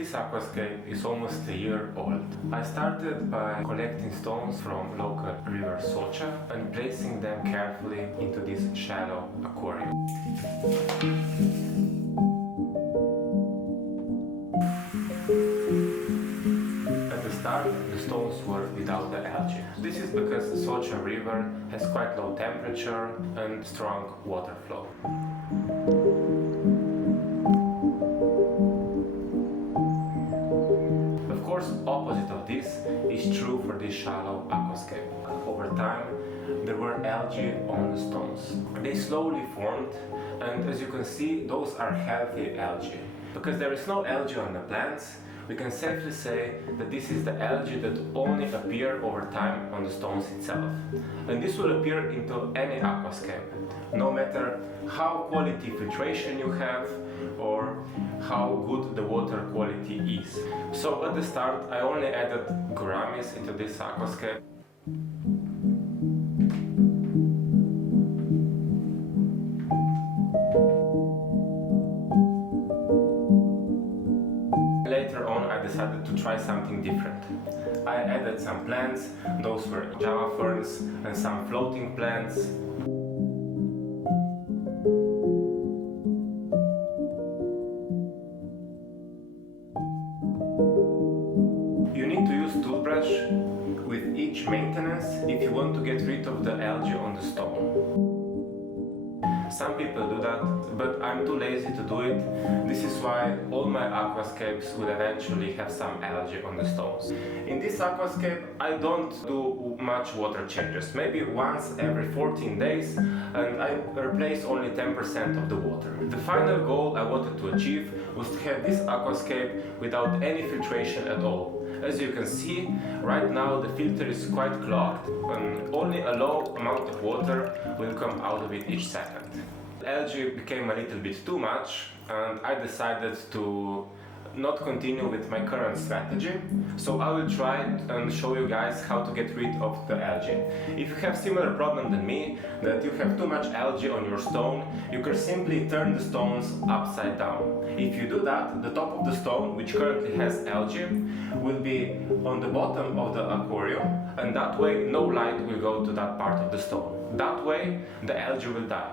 This aquascape is almost a year old. I started by collecting stones from local river Soča and placing them carefully into this shallow aquarium. At the start, the stones were without the algae. This is because the Soča river has quite low temperature and strong water flow. Opposite of this is true for this shallow aquascape. Over time, there were algae on the stones. They slowly formed, and as you can see, those are healthy algae. Because there is no algae on the plants, we can safely say that this is the algae that only appear over time on the stones itself. And this will appear into any aquascape, no matter how quality filtration you have or how good the water quality is. So at the start I only added gouramis into this aquascape. Later on I decided to try something different. I added some plants, those were Java Ferns and some floating plants. You need to use toothbrush with each maintenance if you want to get rid of the algae on the stone. Some people do that, but I'm too lazy to do it. This is why all my aquascapes will eventually have some algae on the stones. In this aquascape I don't do much water changes, maybe once every 14 days, and I replace only 10% of the water. The final goal I wanted to achieve was to have this aquascape without any filtration at all. As you can see, right now the filter is quite clogged and only a low amount of water will come out of it each second. Algae became a little bit too much and I decided to not continue with my current strategy, so I will try and show you guys how to get rid of the algae. If you have similar problem than me, that you have too much algae on your stone, you can simply turn the stones upside down. If you do that, the top of the stone, which currently has algae, will be on the bottom of the aquarium, and that way no light will go to that part of the stone. That way the algae will die.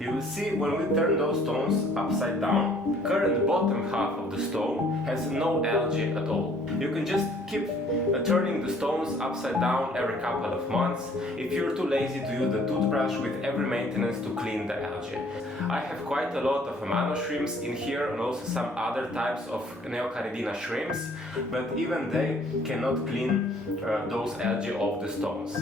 You will see when we turn those stones upside down, the current bottom half of the stone has no algae at all. You can just keep turning the stones upside down every couple of months if you're too lazy to use the toothbrush with every maintenance to clean the algae. I have quite a lot of amano shrimps in here and also some other types of neocaridina shrimps, but even they cannot clean those algae off the stones.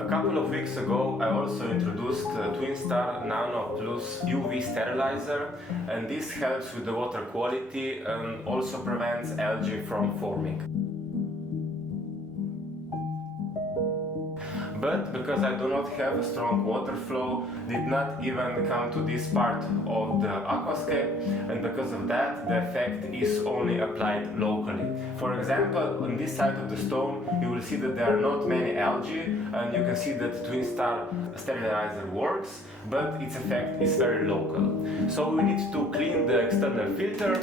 A couple of weeks ago I also introduced Twinstar Nano UV sterilizer, and this helps with the water quality and also prevents algae from forming. But because I do not have a strong water flow, did not even come to this part of the aquascape, and because of that the effect is only applied locally. For example, on this side of the stone you will see that there are not many algae, and you can see that Twinstar sterilizer works, but its effect is very local. So we need to clean the external filter.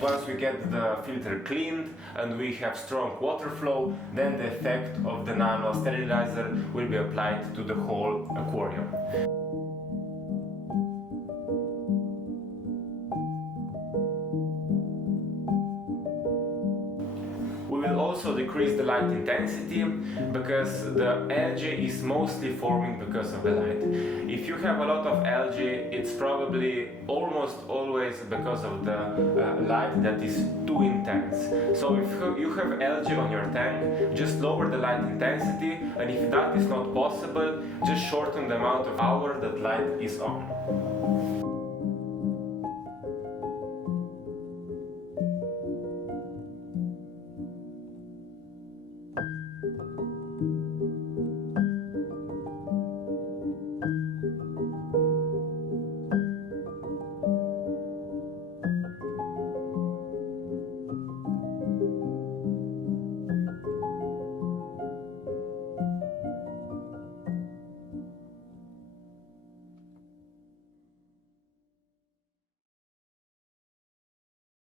Once we get the filter cleaned and we have strong water flow, then the effect of the nano sterilizer will be applied to the whole aquarium. We will also decrease the light intensity because the algae is mostly forming because of the light. If you have a lot of algae, it's probably almost always because of the light that is too intense. So if you have algae on your tank, just lower the light intensity, and if that is not possible, just shorten the amount of hours that light is on.